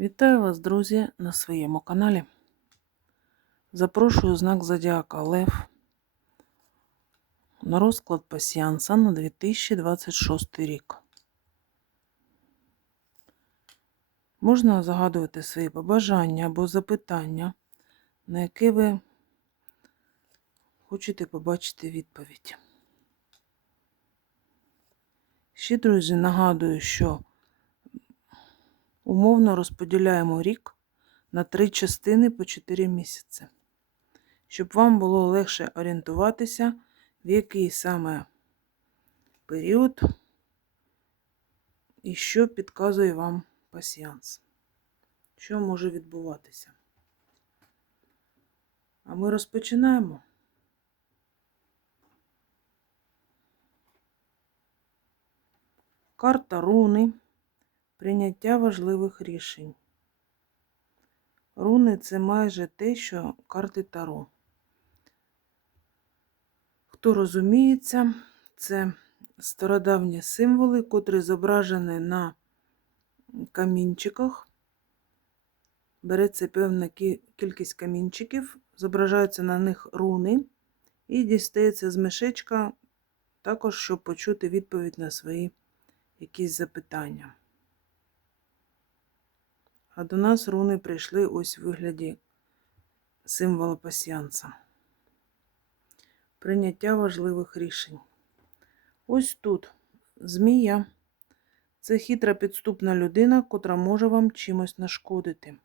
Вітаю вас, друзі, на своєму каналі. Запрошую знак Зодіака Лев на розклад пасіанса на 2026 рік. Можна загадувати свої побажання або запитання, на які ви хочете побачити відповідь. Ще, друзі, нагадую, що умовно розподіляємо рік на три частини по 4 місяці, щоб вам було легше орієнтуватися, в який саме період і що підказує вам пасіянс, що може відбуватися. А ми розпочинаємо. Карта руни. Прийняття важливих рішень. Руни це майже те, що карти Таро. Хто розуміється, це стародавні символи, котрі зображені на камінчиках. Береться певна кількість камінчиків, зображаються на них руни, і дістається з мішечка, також, щоб почути відповідь на свої якісь запитання. А до нас руни прийшли ось у вигляді символа пасіанса. Прийняття важливих рішень. Ось тут змія це хитра підступна людина, котра може вам чимось нашкодити.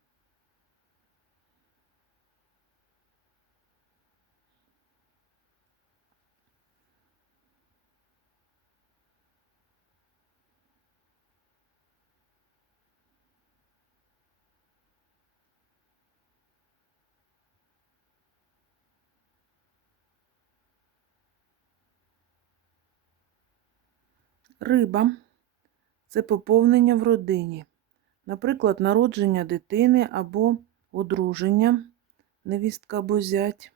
Риба це поповнення в родині, наприклад, народження дитини або одруження, невістка або зять.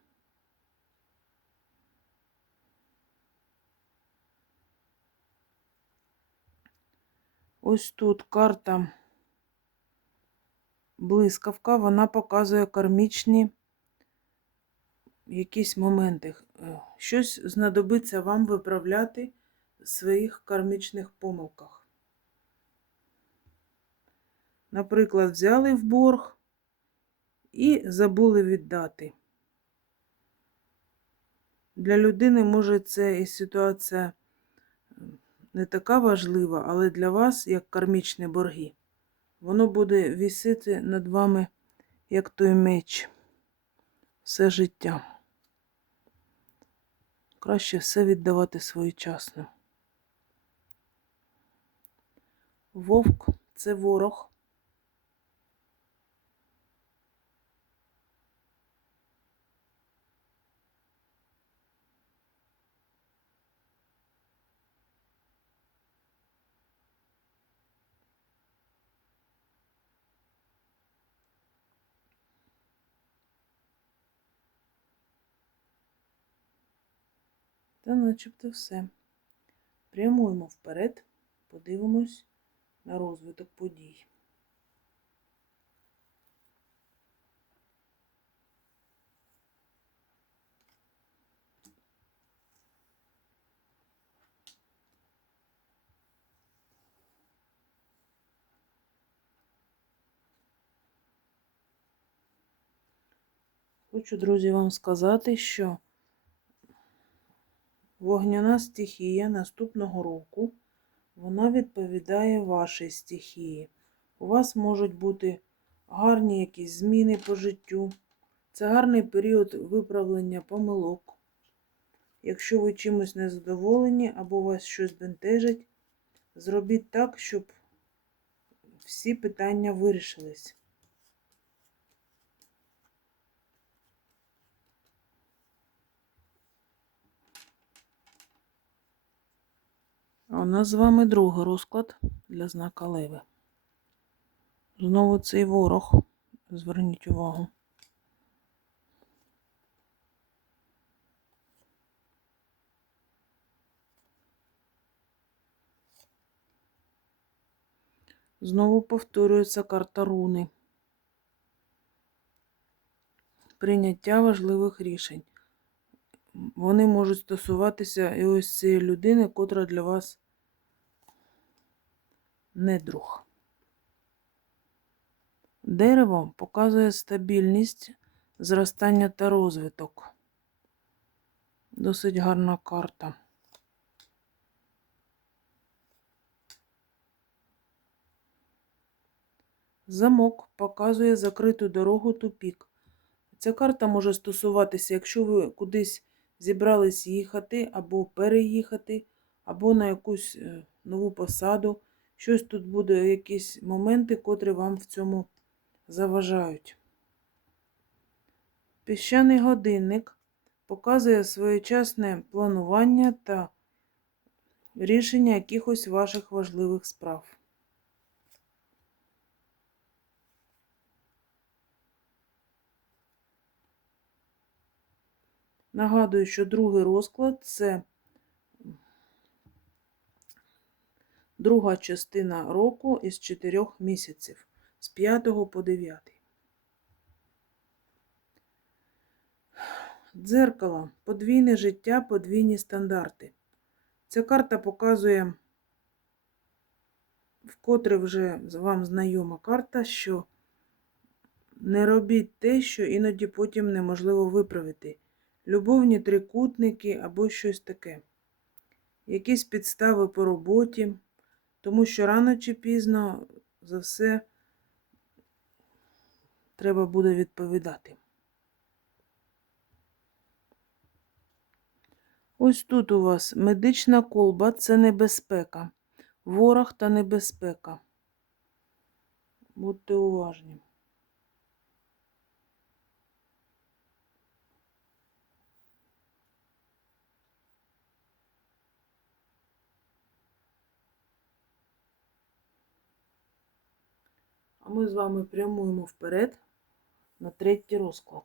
Ось тут карта блискавка, вона показує кармічні якісь моменти. Е, щось знадобиться вам виправляти своїх кармічних помилках. Наприклад, взяли в борг і забули віддати. Для людини, може, це і ситуація не така важлива, але для вас, як кармічні борги, воно буде вісити над вами, як той меч, все життя. Краще все віддавати своєчасно. Вовк це ворог. Та начебто все. Прямуємо вперед, подивимось на розвиток подій. Хочу, друзі, вам сказати, що вогняна стихія наступного року вона відповідає вашій стихії. У вас можуть бути гарні якісь зміни по життю. Це гарний період виправлення помилок. Якщо ви чимось не задоволені або вас щось бентежить, зробіть так, щоб всі питання вирішились. А у нас з вами другий розклад для знака Леви. Знову цей ворог. Зверніть увагу. Знову повторюється карта руни. Прийняття важливих рішень. Вони можуть стосуватися і ось цієї людини, котра для вас не. Дерево показує стабільність, зростання та розвиток. Досить гарна карта. Замок показує закриту дорогу тупік. Ця карта може стосуватися, якщо ви кудись зібрались їхати або переїхати, або на якусь е, нову посаду. Щось тут буде, якісь моменти, котрі вам в цьому заважають. Піщаний годинник показує своєчасне планування та рішення якихось ваших важливих справ. Нагадую, що другий розклад це друга частина року із чотирьох місяців з 5 по 9. Дзеркало. Подвійне життя, подвійні стандарти. Ця карта показує, вкотре вже вам знайома карта, що не робіть те, що іноді потім неможливо виправити. Любовні трикутники або щось таке. Якісь підстави по роботі, тому що рано чи пізно за все треба буде відповідати. Ось тут у вас медична колба це небезпека, ворог та небезпека. Будьте уважні. А ми з вами прямуємо вперед на третій розклад.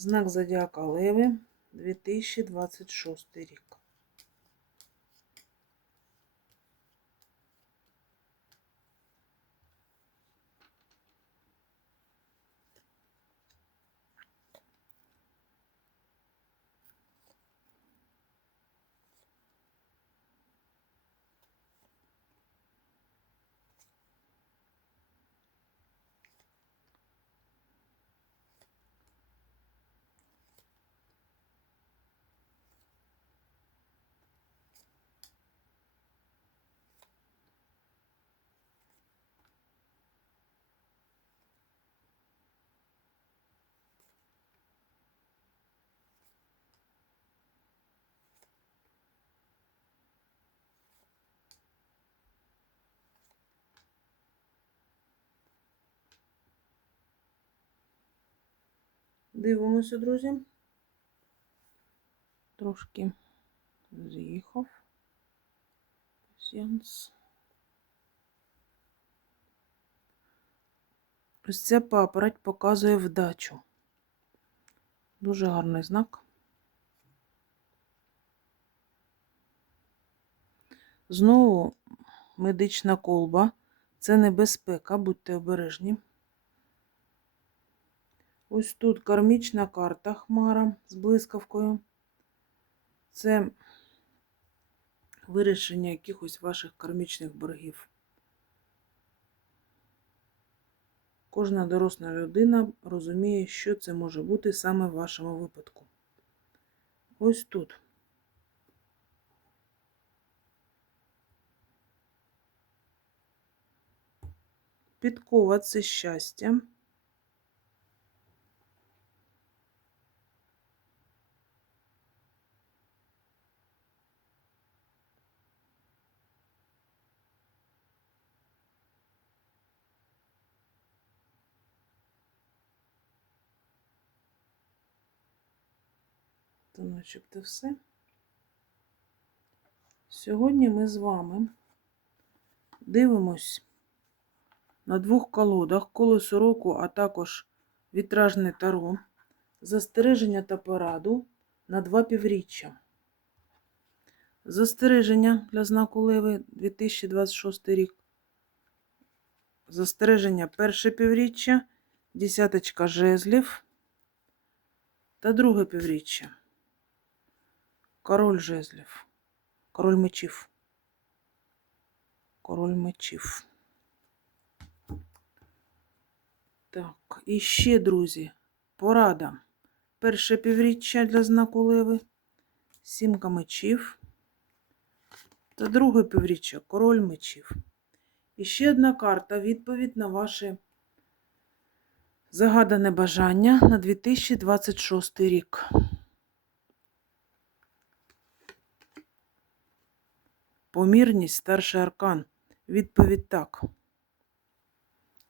Знак Зодіака Леви 2026 рік. Дивимося, друзі. Трошки з'їхав. Сеанс. Ось ця папороть показує вдачу. Дуже гарний знак. Знову медична колба. Це небезпека, будьте обережні. Ось тут кармічна карта Хмара з блискавкою. Це вирішення якихось ваших кармічних боргів. Кожна доросла людина розуміє, що це може бути саме в вашому випадку. Ось тут. Підкова це щастя. то начебто все. Сьогодні ми з вами дивимось на двох колодах колесо року, а також вітражне таро, застереження та пораду на два півріччя. Застереження для знаку Леви 2026 рік. Застереження перше півріччя, десяточка жезлів та друге півріччя. Король жезлів, король мечів. Король мечів. Так, і ще, друзі, порада. Перше півріччя для знаку Леви, сімка мечів. Та друге півріччя король мечів. І ще одна карта відповідь на ваше загадане бажання на 2026 рік. Помірність старший аркан. Відповідь так.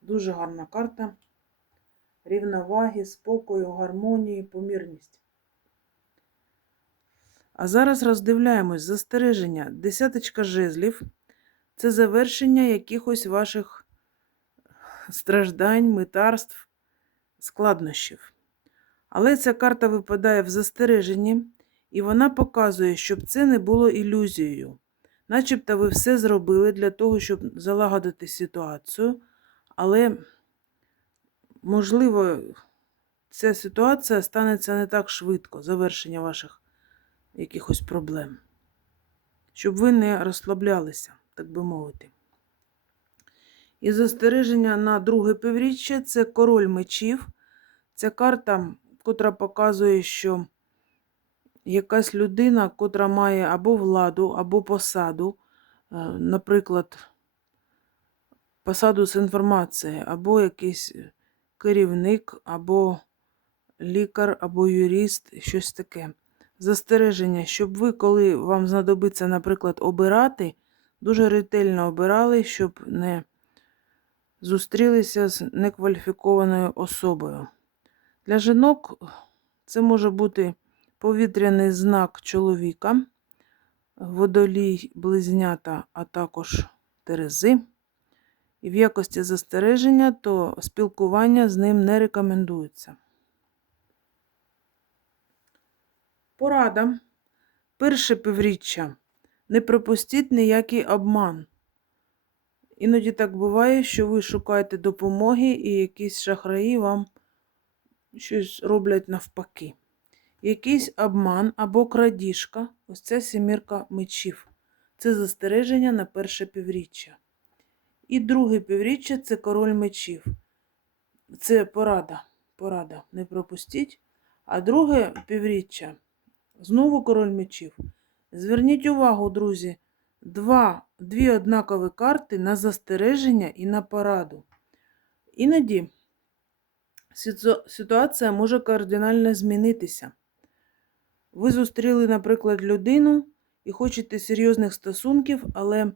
Дуже гарна карта. Рівноваги, спокою, гармонії, помірність. А зараз роздивляємось застереження. Десяточка жезлів це завершення якихось ваших страждань, митарств, складнощів. Але ця карта випадає в застереженні, і вона показує, щоб це не було ілюзією. Начебто ви все зробили для того, щоб залагодити ситуацію, але, можливо, ця ситуація станеться не так швидко, завершення ваших якихось проблем. Щоб ви не розслаблялися, так би мовити. І застереження на друге півріччя це король мечів. Ця карта, котра показує, що якась людина, котра має або владу, або посаду, е, наприклад, посаду з інформації, або якийсь керівник, або лікар, або юрист, щось таке. Застереження, щоб ви, коли вам знадобиться, наприклад, обирати, дуже ретельно обирали, щоб не зустрілися з некваліфікованою особою. Для жінок це може бути повітряний знак чоловіка, водолій, близнята, а також терези. І в якості застереження, то спілкування з ним не рекомендується. Порада. Перше півріччя. Не пропустіть ніякий обман. Іноді так буває, що ви шукаєте допомоги і якісь шахраї вам щось роблять навпаки. Якийсь обман або крадіжка, ось це сімірка мечів. Це застереження на перше півріччя. І друге півріччя це король мечів. Це порада. Порада. Не пропустіть. А друге півріччя знову король мечів. Зверніть увагу, друзі, два, дві однакові карти на застереження і на пораду. Іноді ситуація може кардинально змінитися. Ви зустріли, наприклад, людину і хочете серйозних стосунків, але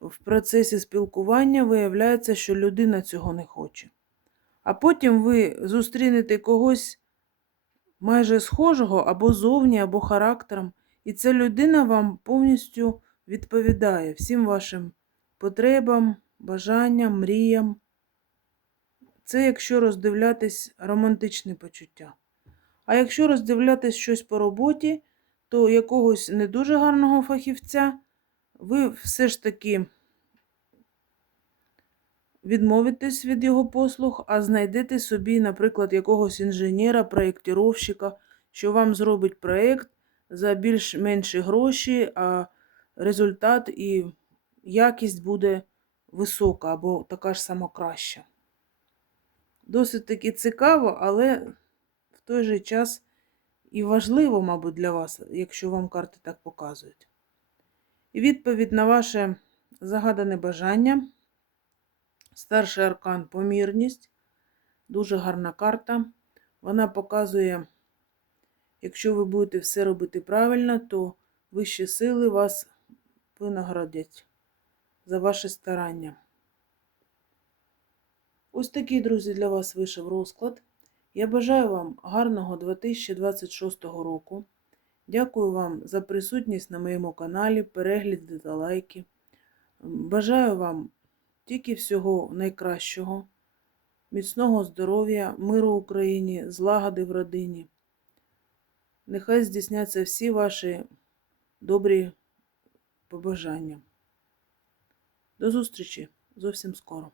в процесі спілкування виявляється, що людина цього не хоче. А потім ви зустрінете когось майже схожого або зовні, або характером, і ця людина вам повністю відповідає всім вашим потребам, бажанням, мріям. Це якщо роздивлятись романтичні почуття. А якщо роздивлятись щось по роботі, то якогось не дуже гарного фахівця ви все ж таки відмовитесь від його послуг, а знайдете собі, наприклад, якогось інженера, проєктировщика, що вам зробить проєкт за більш-менші гроші, а результат і якість буде висока або така ж сама краща. Досить таки цікаво, але той же час і важливо, мабуть, для вас, якщо вам карти так показують. І відповідь на ваше загадане бажання. Старший аркан помірність. Дуже гарна карта. Вона показує, якщо ви будете все робити правильно, то вищі сили вас винаградять за ваше старання. Ось такий, друзі, для вас вийшов розклад. Я бажаю вам гарного 2026 року. Дякую вам за присутність на моєму каналі, перегляди та лайки. Бажаю вам тільки всього найкращого, міцного здоров'я, миру Україні, злагоди в родині. Нехай здійсняться всі ваші добрі побажання. До зустрічі зовсім скоро.